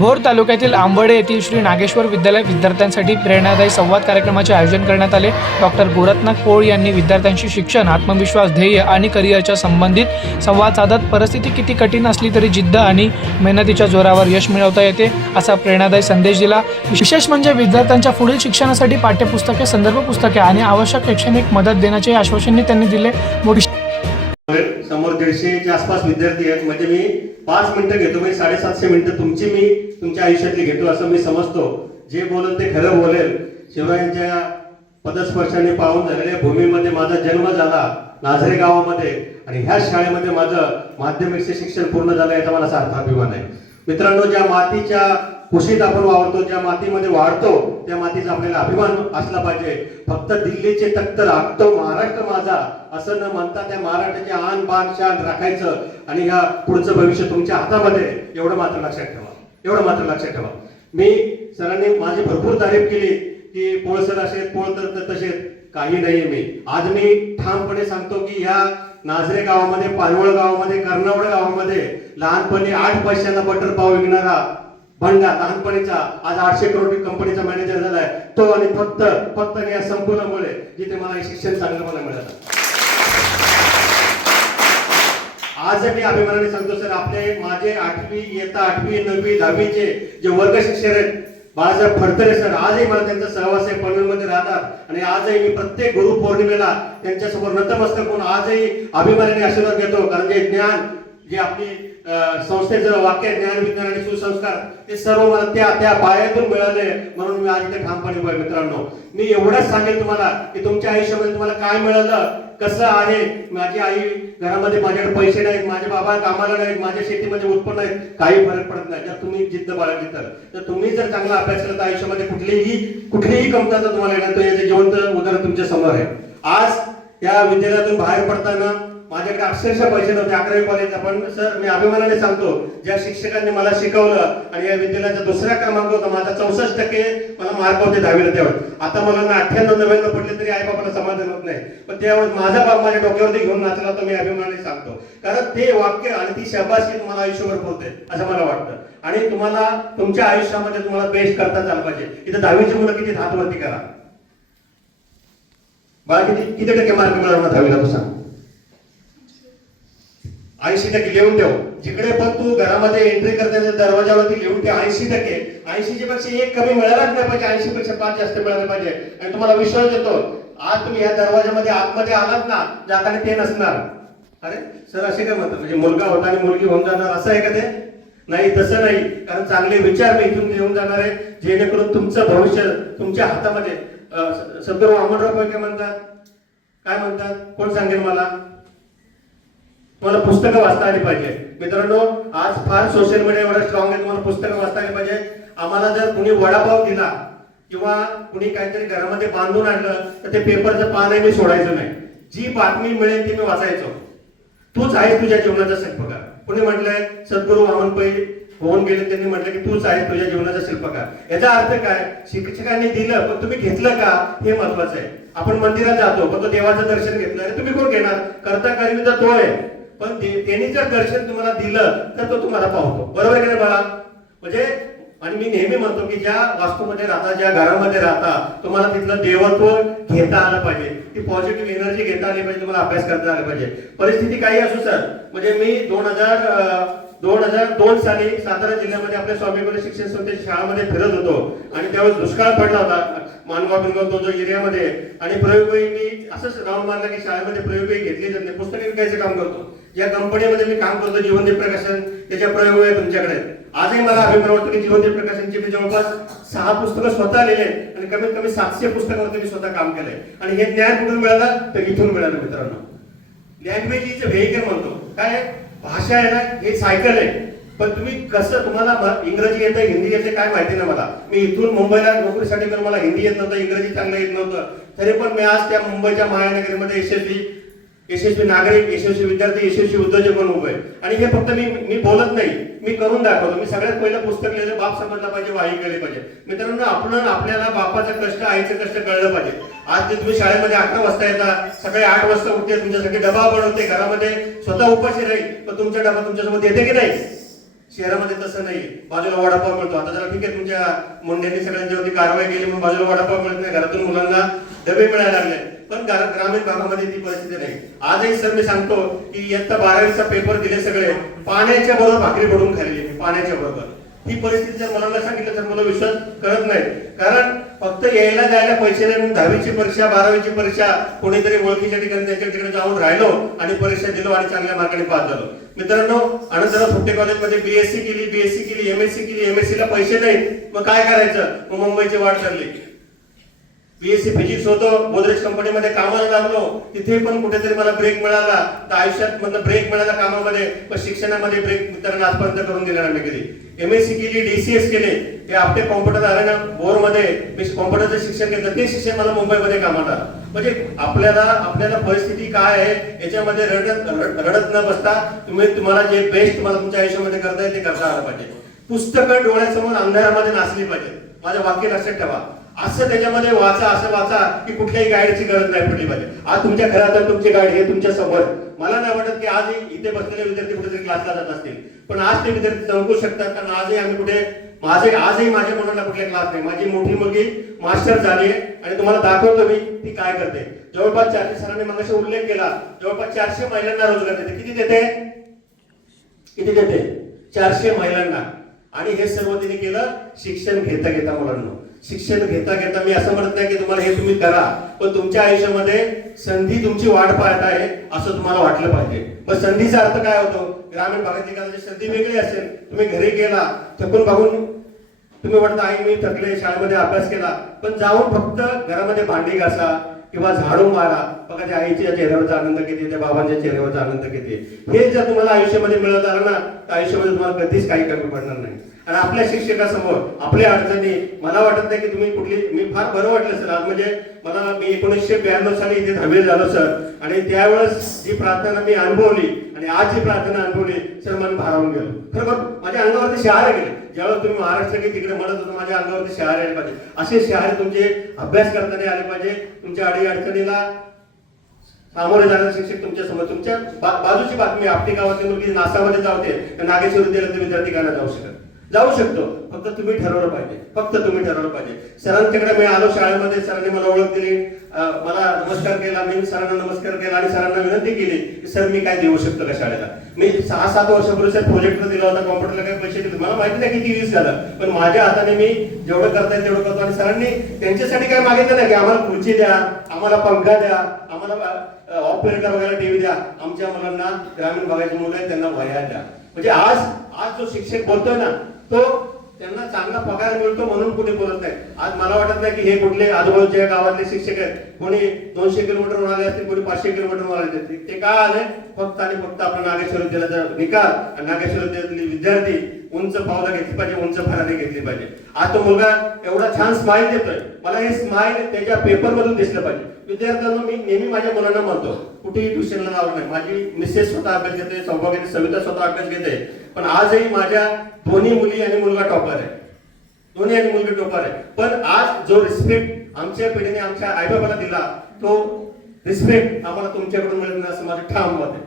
भोर तालुक्यातील आंबडे येथील श्री नागेश्वर विद्यालय विद्यार्थ्यांसाठी प्रेरणादायी संवाद कार्यक्रमाचे आयोजन करण्यात आले। डॉक्टर गोरखनाथ पोळ यांनी विद्यार्थ्यांशी शिक्षण, आत्मविश्वास, ध्येय आणि करिअरच्या संबंधित संवाद साधत परिस्थिती किती कठीण असली तरी जिद्द आणि मेहनतीच्या जोरावर यश मिळवता येते असा प्रेरणादायी संदेश दिला। विशेष म्हणजे विद्यार्थ्यांच्या पुढील शिक्षणासाठी पाठ्यपुस्तके, संदर्भ पुस्तके आणि आवश्यक शैक्षणिक मदत देण्याचे आश्वासनही त्यांनी दिले। समोर 150च्या आसपास विद्यार्थी आहेत, म्हणजे मी 5 मिनिटं घेतो, मी 750 मिनिटं मी तुमच्या आयुष्यातली घेतो असं मी समजतो। जे बोलेल ते खरं बोलेल। शिवरायांच्या पदस्पर्शाने पावन झालेल्या भूमीमध्ये माझा जन्म झाला, नाझरे गावामध्ये, आणि ह्या शाळेमध्ये माझं माध्यमिकचे शिक्षण पूर्ण झालं, याचा मला सार्थ अभिमान आहे। मित्रांनो, ज्या मातीच्या कुशीत आपण वावरतो, ज्या मातीमध्ये वाढतो, त्या मातीचा आपल्याला अभिमान असला पाहिजे। फक्त दिल्लीचे तख्त राखतो महाराष्ट्र माझा असं न म्हणता त्या महाराष्ट्राचे आन बान शान राखायचं आणि ह्या पुढचं भविष्य तुमच्या हातामध्ये, एवढं मात्र लक्षात ठेवा। मी सरांनी माझी भरपूर तारीफ केली की पोळ सर असे, पोळ तर तसे, काही नाहीये। मी आज ठामपणे सांगतो की ह्या नाझरे गावामध्ये, पानवळ गावामध्ये, कर्नावड गावामध्ये लहानपणी 8 पैशांना बटर पाव विकणारा बंडा, लहानपणीचा आज 800 करोड कंपनीचा मॅनेजर झालाय तो, आणि फक्त या संकुलामुळे जिथे मला शिक्षण चांगलं मला मिळालं। आज मी अभिमानाने सांगतो सर, माझे 8वी इयत्ता 8वी 9वी 10वीचे जे वर्ग शिक्षक आहेत, बाळासाहेब फडतरे सर, आजही मला त्यांचा सहवास आहे, पनवेलमध्ये राहतात, आणि आजही मी प्रत्येक गुरु पौर्णिमेला त्यांच्यासमोर नतमस्तक होऊन आजही अभिमानाने आशीर्वाद घेतो। कारण जे ज्ञान, जे आपली संस्थेचं वाक्य ज्ञान, विज्ञान आणि सुसंस्कार, ते सर्व मला त्या पायातून मिळाले, म्हणून मी आज इथे ठामपणे उभा आहे। मित्रांनो, मी एवढंच सांगेल तुम्हाला की तुमच्या आयुष्यामध्ये तुम्हाला काय मिळालं, कसं आहे। माझी आई घरामध्ये, माझ्याकडे पैसे नाहीत, माझे बाबा कामाला नाहीत, माझ्या शेतीमध्ये उत्पन्न नाहीत, काही फरक पडत नाही। जर तुम्ही जिद्द बाळगली तर तुम्ही जर चांगला अभ्यास केला तर आयुष्यामध्ये कुठलीही कमतरता तुम्हाला येणार नाही। याचे जिवंत उदाहरण तुमच्या समोर आहे। आज या विद्यालयातून बाहेर पडताना माझ्याकडे अक्षरशः पैसे नव्हते 11वी कॉलेजला, पण सर मी अभिमानाने सांगतो, ज्या शिक्षकांनी मला शिकवलं, आणि या विद्यालयाचा दुसरा क्रमांक होता माझा, 64% मला मार्क होते 10वीला त्यावेळेस। आता मला 98-99 पडले तरी आई बाबाला समाधान होत नाही, पण त्यावेळेस माझा बाप माझ्या डोक्यावरती घेऊन नाचला, तर मी अभिमानाने सांगतो, कारण ते वाक्य आणि ती शाबासकी तुम्हाला आयुष्यभर पुरते असं मला वाटतं। आणि तुम्हाला तुमच्या आयुष्यामध्ये तुम्हाला बेस्ट करता चाललं पाहिजे। इथं 10वीची मुलं किती हात वरती करा, बाळा किती टक्के मार्क मिळाला 10वीला तू सांग? 80% लिहून ठेव। जिकडे पण तू घरामध्ये एंट्री करताना दरवाजावरती लिहून ठेव 80%। 80 पेक्षा 1 कमी मिळालाच नाही पाहिजे, 80 पेक्षा 5 जास्त मिळाले पाहिजे। आणि तुम्हाला विश्वास देतो, आज तुम्ही या दरवाजामध्ये आतमध्ये आलात ना, जाताना ते नसणार, अरे सर असे काय म्हणतात, म्हणजे मुलगा होता आणि मुलगी होऊन जाणार असं आहे का? ते नाही, तसं नाही। कारण चांगले विचार मी इथून घेऊन जाणार आहे, जेणेकरून तुमचं भविष्य तुमच्या हातामध्ये। सद्गुरू वामनराव पैके म्हणतात, काय म्हणतात, कोण सांगेल मला? तुम्हाला पुस्तकं वाचता आली पाहिजे। मित्रांनो, आज फार सोशल मीडिया एवढा स्ट्रॉंग आहे, तुम्हाला पुस्तकं वाचता आली पाहिजे। आम्हाला जर कुणी वडापाव दिला किंवा कुणी काहीतरी घरामध्ये बांधून आणलं तर ते पेपरचं पानही मी सोडायचं नाही, जी बातमी मिळेल ती मी वाचायचो। तूच आहेस तुझ्या जीवनाचा शिल्पकार। कुणी म्हटलंय, सद्गुरू वामन पै होऊन गेले, त्यांनी म्हटलं की तूच आहेस तुझ्या जीवनाचा शिल्पकार। याचा अर्थ काय? शिक्षकांनी दिलं पण तुम्ही घेतलं का, हे महत्वाचं आहे। आपण मंदिरात जातो पण तो देवाचं दर्शन घेतलं, अरे तुम्ही कोण घेणार? करता करविता तो आहे, पण त्यांनी जर दर्शन तुम्हाला दिलं तर तो तुम्हाला पावतो, बरोबर आहे की नाही बाळा? म्हणजे, आणि मी नेहमी म्हणतो की ज्या वास्तूमध्ये राहता, ज्या घरामध्ये राहता, तुम्हाला तिथलं देवत्व घेता आलं पाहिजे, ती पॉझिटिव्ह एनर्जी घेता आली पाहिजे, तुम्हाला अभ्यास करता आला पाहिजे। परिस्थिती काही असू सर, म्हणजे मी 2002 साली सातारा जिल्ह्यामध्ये आपल्या स्वामी विवेकानंद शिक्षण संस्थेच्या शाळामध्ये फिरत होतो, आणि त्यावेळेस दुष्काळ पडला होता मानगाव बिनगाव तो जो एरियामध्ये, आणि प्रयोगही मी असंच राऊंड मारला की शाळेमध्ये प्रयोगही घेतली जात नाही, पुस्तके विकायचं काम करतो। ज्या कंपनीमध्ये मी काम करतो जीवनदीप प्रकाशन, त्याच्या प्रयोग आहे तुमच्याकडे। आजही मला अभिमान वाटतो की जीवनदीप प्रकाशनची मी जवळपास 6 पुस्तकं स्वतः लिहिले, आणि कमीत कमी 700 पुस्तकांवरती मी स्वतः काम केलंय। आणि हे ज्ञान कुठून मिळालं तर इथून मिळालं। मित्रांनो, लँग्वेज इज अ व्हेइकल म्हणतो, काय भाषा आहे ना, हे सायकल आहे, पण तुम्ही कसं, तुम्हाला इंग्रजी येतं, हिंदी येते, काय माहिती नाही मला। मी इथून मुंबईला नोकरीसाठी गेलो, मला हिंदी येत नव्हतं, इंग्रजी चांगलं येत नव्हतं, तरी पण मी आज त्या मुंबईच्या महानगरीमध्ये यशस्वी नागरिक, यशस्वी विद्यार्थी, यशस्वी उद्योजक म्हणून उभे आहे। आणि हे फक्त मी बोलत नाही, मी करून दाखवतो। मी सगळ्यात पहिलं पुस्तक लिहिलं, बाप समजला पाहिजे, वाही केली पाहिजे। मित्रांनो, आपल्याला बापाचं कष्ट, आईचं कष्ट कळलं पाहिजे। आज ते तुम्ही शाळेमध्ये 11 वाजता येतात, सकाळी 8 वाजता उठते, तुमच्यासाठी डबा बनवते, घरामध्ये स्वतः उपाशी राहील, पण तुमचा डबा तुमच्यासोबत येते की नाही? शहरामध्ये तसं नाही. बाजूला वडापाव मिळतो. आता जरा ठीक आहे, तुमच्या मुंड्यांनी सगळ्यांच्यावरती कारवाई केली म्हणून बाजूला वडापाव मिळत नाही, घरातून मुलांना डबे मिळायला लागले, पण ग्रामीण भागामध्ये ती परिस्थिती नाही. आजही सर मी सांगतो की इयत्ता 12वीचा पेपर दिले सगळे, पाण्याच्या बरोबर भाकरी पडून खाल्ली, पाण्याच्या बरोबर. ही परिस्थिती जर मुलांना सांगितलं तर मला विश्वास करत नाही. कारण फक्त यायला जायला पैसे नाही म्हणून 10वीची परीक्षा 12वीची परीक्षा कोणीतरी ओळखीच्या ठिकाणी त्याच्या तिकडे जाऊन राहिलो आणि परीक्षा दिलो आणि चांगल्या मार्काने पास झालो. मित्रांनो, अनंतराव थोपटे कॉलेजमध्ये बीएससी केली, एमएससी केली, एमएससी ला पैसे नाही, मग काय करायचं? मग मुंबईची वाट धरली. बीएससी फिजिक्स होतं, गोदरेज कंपनीमध्ये कामाला लागलो, तिथे पण कुठेतरी मला ब्रेक मिळाला. तर आयुष्यात मधनं ब्रेक मिळाला कामामध्ये, पण शिक्षणामध्ये ब्रेक मित्रांनो आजपर्यंत करून दिला नाही कधी. एमएससी केली, डीसीएस केले, हे आपले कॉम्प्युटर आले ना बोरमध्ये मी कॉम्प्युटरचं शिक्षण घेतलं, ते शिक्षण मला मुंबईमध्ये कामाला. म्हणजे आपल्याला परिस्थिती काय आहे याच्यामध्ये रडत न बसता तुम्हाला जे बेस्ट तुम्हाला तुमच्या आयुष्यामध्ये करता येईल ते करता आलं पाहिजे. पुस्तकं डोळ्यासमोर अंधारामध्ये नाचली पाहिजे. माझं वाक्य लक्षात ठेवा, असं त्याच्यामध्ये वाचा, असं वाचा की कुठल्याही गाईडची गरज नाही पडली पाहिजे. आज तुमच्या घरात तुमची गाईड हे तुमच्या समोर. मला नाही वाटत की आजही इथे बसलेले विद्यार्थी कुठेतरी क्लासला जात असतील, पण आज ते विद्यार्थी जमू शकतात. कारण आजही आम्ही कुठे आजही माझ्या मुलांना कुठल्या क्लास नाही. माझी मोठी मुलगी मास्टर झाली आणि तुम्हाला दाखवतो मी ती काय करते. जवळपास 400 सरांनी मगाशी उल्लेख केला, जवळपास 400 महिलांना रोजगार देते. किती देते? 400 महिलांना. आणि हे सर्व तिने केलं शिक्षण घेता मुलांना. शिक्षण घेता मी असं म्हणत नाही की तुम्हाला हे तुम्ही करा, पण तुमच्या आयुष्यामध्ये संधी तुमची वाट पाहत आहे असं तुम्हाला वाटलं पाहिजे. पण संधीचा अर्थ काय होतो? ग्रामीण भागातली एखादी संधी वेगळी असेल, तुम्ही घरी गेला थकून भागून, तुम्ही म्हणता आई मी थकले, शाळेमध्ये अभ्यास केला, पण जाऊन फक्त घरामध्ये भांडी घासा किंवा झाडू मारा, बघा त्या आईच्या चेहऱ्यावरचा आनंद किती, त्या बाबांच्या चेहऱ्यावरचा आनंद किती. हे जर तुम्हाला आयुष्यामध्ये मिळत आलं ना, तर आयुष्यामध्ये तुम्हाला कधीच काही कमी पडणार नाही. आणि आपल्या शिक्षकासमोर आपल्या अडचणी, मला वाटत नाही की तुम्ही मी फार बरं वाटलं सर आज. म्हणजे मी 1992 साली इथे 10वी झालो सर, आणि त्यावेळेस जी प्रार्थना मी अनुभवली आणि आज जी प्रार्थना अनुभवली सर, मन भारावून गेलो. खरोखर माझ्या अंगावरती शहारे गेले. ज्यावेळेस तुम्ही महाराष्ट्र की तिकडे म्हणत होतो, माझ्या अंगावरती शहारे आले पाहिजे. असे शहारे तुमचे अभ्यास करताना आले पाहिजे. तुमच्या अडचणीला सामोरे जाणारे शिक्षक तुमच्या समोर. तुमच्या बाजूची बातमी, आपली गावातली मुलगी नासामध्ये जावते, नागेश्वर विद्यालयातील विद्यार्थी का जाऊ शकतो. फक्त तुम्ही ठरवलं पाहिजे. सरांच्याकडे मी आलो शाळेमध्ये, सरांनी मला ओळख दिली, मला नमस्कार केला, मी सरांना नमस्कार केला आणि सरांना विनंती केली की सर मी काय देऊ शकतो का शाळेला. मी 6-7 वर्षापूर्वी सर प्रोजेक्टर दिला होता, कॉम्प्युटरला काही पैसे दिले, मला माहिती नाही किती यूज झालं, पण माझ्या हाताने मी जेवढं करता येईल तेवढं करतो. आणि सरांनी त्यांच्यासाठी काय मागितलं नाही की आम्हाला खुर्ची द्या, आम्हाला पंखा द्या, आम्हाला ऑफ पिरियडला वगैरे टीव्ही द्या. आमच्या मुलांना, ग्रामीण भागाची मुलं आहेत त्यांना वह्या द्या. म्हणजे आज जो शिक्षक बोलतोय ना, तो त्यांना चांगला पगार मिळतो म्हणून कुठे बोलत नाही. आज मला वाटत नाही की हे कुठले आजूबाजूच्या गावातले शिक्षक आहेत, कोणी 200 किलोमीटरवरून आले असतील, कोणी 500 किलोमीटरवरून आले असतील. ते का आले? फक्त आणि फक्त आपण नागेश्वर विद्यालयाचा निकाल आणि नागेश्वर विद्यालयातले विद्यार्थी उंच पावलं घेतली पाहिजे, उंच फरारी घेतली पाहिजे. आज तो मुलगा एवढा छान स्माइल देतोय, मला हे स्माइल त्याच्या पेपर मधून दिसलं पाहिजे. विद्यार्थ्यांना मी नेहमी माझ्या मुलांना म्हणतो, कुठेही ट्युशनला लावलं नाही. माझी मिसेस स्वतः अभ्यास घेते, सौभाग्य सविता स्वतः अभ्यास घेते, पण आजही माझ्या दोन्ही मुली आणि मुलगा टॉपर आहे, दोन्ही आणि मुलगी टॉपर आहे. पण आज जो रिस्पेक्ट आमच्या पिढीने आमच्या आईबाबाला दिला, तो रिस्पेक्ट आम्हाला तुमच्याकडून मिळत नाही असं माझं ठाम मत आहे.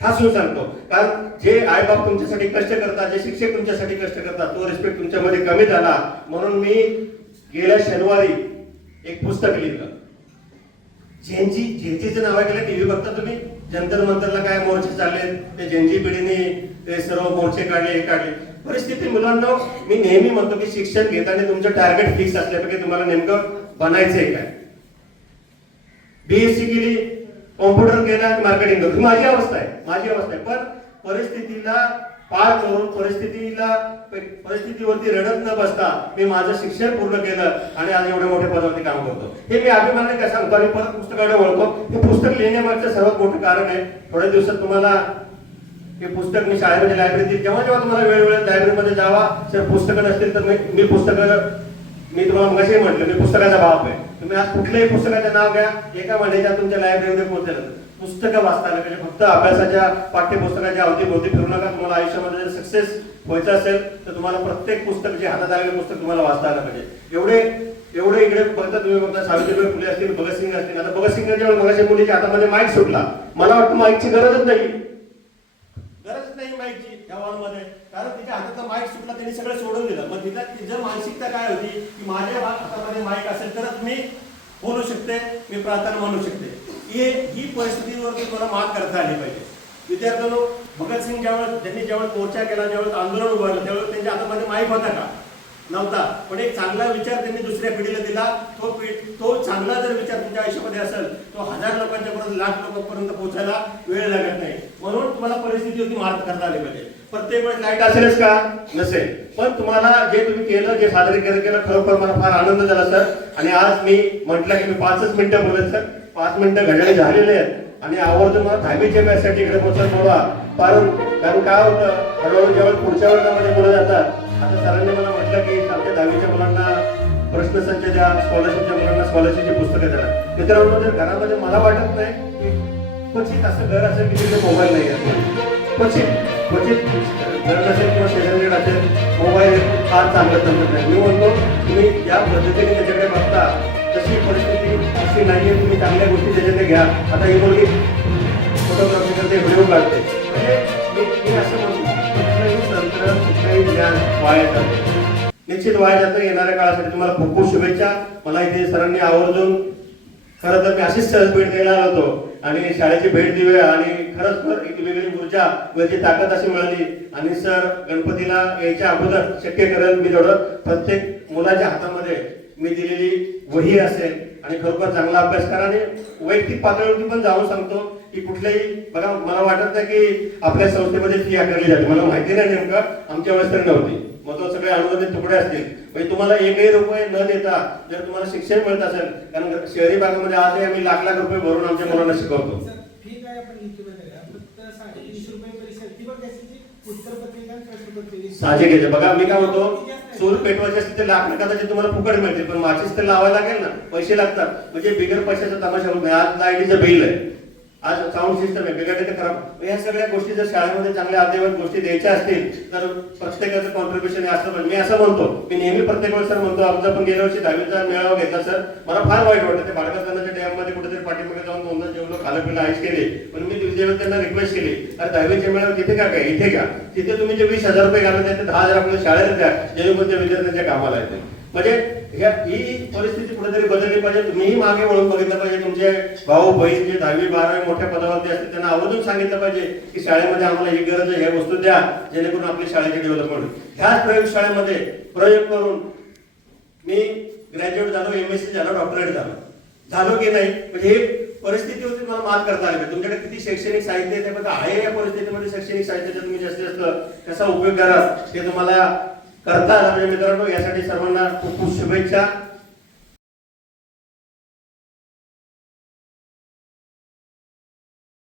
ठासून सांगतो. कारण जे आईबाप तुमच्यासाठी कष्ट करतात, जे शिक्षक तुमच्यासाठी कष्ट करतात, तो रिस्पेक्ट तुमच्यामध्ये कमी झाला. म्हणून मी गेल्या शनिवारी एक पुस्तक लिहिलं, झेंजीचं नाव ऐकलं, टीव्ही बघता तुम्ही, जंतर मंतरला काय मोर्चे चालले, ते झेंजी पिढीने ते सर्व मोर्चे काढले, हे काढले. परिस्थिती मुलांना मी नेहमी म्हणतो की शिक्षण घेताना तुमचं टार्गेट फिक्स असल्यापैकी तुम्हाला नेमकं बनायचंय काय. बीएससी केली, कॉम्प्युटर केला, मार्केटिंग करतो, माझी अवस्था आहे. पण परिस्थितीला पार करून परिस्थितीवरती रडत न बसता मी माझं शिक्षण पूर्ण केलं आणि आज एवढ्या मोठ्या पदावरती काम करतो. हे मी अभिमानाने काय सांगतो आणि परत पुस्तकाकडे वळतो. हे पुस्तक लिहिण्यामागचं सर्वात मोठं कारण आहे. थोड्या दिवसात तुम्हाला हे पुस्तक मी शाळेमध्ये लायब्ररीत, जेव्हा तुम्हाला वेळ लायब्ररीमध्ये जावा, सर पुस्तकं नसतील तर मी तुम्हाला मगाशी म्हटलं, मी पुस्तकाचा बाप आहे. तुम्ही आज कुठल्याही पुस्तकाचं नाव घ्या, एका महिन्याच्या तुमच्या लायब्ररीमध्ये पोहोचेल. पुस्तकं वाचताना म्हणजे फक्त अभ्यासाच्या पाठ्यपुस्तकाच्या अवतीभोवती फिरू नका. तुम्हाला आयुष्यामध्ये जर सक्सेस व्हायचं असेल तर तुम्हाला प्रत्येक पुस्तक, जे हातात आलेलं पुस्तक तुम्हाला वाचता आलं पाहिजे. एवढे इकडे बघता तुम्ही सावित्रीबाई फुले असतील, भगतसिंग असतील. आता भगतसिंगच्या मगाशी मुलीच्या हातामध्ये माईक सुटला, मला वाटतं माईकची गरजच नाही माईकची. मध्ये, कारण तिच्या हातातला माईक सुटला, त्यांनी सगळं सोडून दिलं. मग तिचं मानसिकता काय होती की माझ्या हातामध्ये माईक असेल तरच मी बोलू शकते, मी प्रार्थना म्हणू शकते. ही परिस्थितीवरती मला मात करता आली पाहिजे. विद्यार्थ्यांनो, भगतसिंग ज्यावेळेस मोर्चा केला, ज्यावेळेस आंदोलन उभारलं, त्यावेळेस त्यांच्या हातामध्ये माईक होता का? नव्हता. पण एक चांगला विचार त्यांनी दुसऱ्या पिढीला दिला. तो चांगला जर विचार तुमच्या आयुष्यामध्ये असेल, तो 1000 लोकांच्या पर्यंत, लाख लोकांपर्यंत पोहोचायला वेळ लागत नाही. म्हणून तुम्हाला परिस्थितीवरती मात करता आली पाहिजे. प्रत्येक वेळेस लाईट असेलच का? नसेल. पण तुम्हाला जे तुम्ही केलं, जे सादरीकरण केलं, खरोखर मला फार आनंद झाला सर. आणि आज मी म्हटलं की मी 5च मिनिटं बोलेल सर. 5 मिनिटं घड्याळी झालेले आहेत आणि आवर्जून मला 10वीच्या बॅचसाठी इकडे पोहोचत बोलवा. कारण काय होतं, हळूहळू ज्यावेळेस पुढच्या वर्गामध्ये मुलं जातात, आता सरांनी मला म्हटलं की आमच्या 10वीच्या मुलांना प्रश्नसंच द्या, स्कॉलरशिपच्या मुलांना स्कॉलरशिपची पुस्तकं द्या. मित्रांनो, जर घरामध्ये मला वाटत नाही की क्वचित असं घर असेल की तिथे मोबाईल नाही आहे. क्वचित घर नसेल किंवा शेजारी असेल, मोबाईल फार चांगलं चालत नाही. मी म्हणतो तुम्ही ज्या पद्धतीने त्याच्याकडे बघता तशी परिस्थिती अशी नाही आहे. तुम्ही चांगल्या गोष्टी त्याच्याकडे घ्या. आता ही मुलगी फोटोग्राफी करते, व्हिडिओ काढते. म्हणजे मी असं म्हणतो कुठलंही तंत्र, कुठलंही ज्ञान वाया जातं, निश्चित वाया जातं. येणाऱ्या काळासाठी तुम्हाला खूप खूप शुभेच्छा. मला इथे सरांनी आवर्जून, खरं तर मी अशीच सहज भेट द्यायला आलो होतो आणि शाळेची भेट देऊया आणि खरंच एक वेगळी ऊर्जा, वेगळी ताकद अशी मिळाली. आणि सर गणपतीला यायच्या अगोदर शक्य करेल मी तेवढं प्रत्येक मुलाच्या हातामध्ये मी दिलेली वही असेल आणि खरोखर चांगला अभ्यास करा. आणि वैयक्तिक पातळीवरती पण जाऊन सांगतो की कुठल्याही, बघा मला वाटत नाही की आपल्या संस्थेमध्ये फी आकारली जाते. मला माहिती नाही नेमकं, आमच्या वेळेस तरी नव्हती. मग तो सगळे अनुदानित तुकडे असतील. म्हणजे तुम्हाला 1ही रुपये न देता जर तुम्हाला शिक्षण मिळत असेल, कारण शहरी भागामध्ये आजही आम्ही लाख लाख रुपये भरून आमच्या मुलांना शिकवतो. ठीक आहे, आपण घेतो फक्त 350 रुपये परीक्षा ती बघ, त्याची उत्तरपत्रिका आणि प्रश्नपत्रिका साहजिक आहे. बघा मी काय म्हणतो, चूल पेटवायचे असतील तर लाख कदाचित तुम्हाला फुकट मिळते, पण माचीस तर लावायला लागेल ना, पैसे लागतात. म्हणजे बिगर पैशाचा तमाशा होत नाही. आज लाईटीचं बिल आहे, आज साऊंड सिस्टम आहे, बिघडले तर खराब. या सगळ्या गोष्टी जर शाळेमध्ये चांगल्या अर्धवट गोष्टी द्यायच्या असतील तर प्रत्येकाचं कॉन्ट्रीब्युशन असतं. पण मी असं म्हणतो, मी नेहमी प्रत्येक वेळेस सर म्हणतो, आमचा पण गेल्या वर्षी 10वीचा मेळावा घेतला सर. मला फार वाईट वाटतं, ते बाळकास्थानाच्या डॅममध्ये कुठेतरी पाठीमागे जाऊन 2 जेवलो, खालं पिलं आईस केले. पण मी विद्यार्थी त्यांना रिक्वेस्ट केली, अरे 10वीच्या मेळावा तिथे का काय, इथे घ्या. तिथे तुम्ही जे 20,000 रुपये घालून द्या, ते 10,000 आपल्या शाळेला द्या, जेणेकरून त्या विद्यार्थ्यांच्या कामाला येते. म्हणजे ही परिस्थिती कुठेतरी बदलली पाहिजे. तुम्हीही मागे वळून बघितलं पाहिजे. तुमचे भाऊ बहीण जे 10वी 12वी मोठ्या पदावरती असतील त्यांना आवर्जून सांगितलं पाहिजे की शाळेमध्ये आम्हाला ही गरज आहे, ह्या वस्तू द्या, जेणेकरून आपली शाळेची डेव्हलपमेंट. ह्याच प्रयोगशाळेमध्ये प्रयोग करून मी ग्रॅज्युएट झालो, MSc झालो, डॉक्टरेट झालो की नाही. म्हणजे हे परिस्थिती होती, मला मात करता आली. तुमच्याकडे किती शैक्षणिक साहित्य आहे, त्यामध्ये आहे. या परिस्थितीमध्ये शैक्षणिक साहित्याचा तुम्ही जास्तीत जास्त कसा उपयोग करा ते तुम्हाला करता आला. म्हणजे मित्रांनो, यासाठी सर्वांना खूप खूप शुभेच्छा.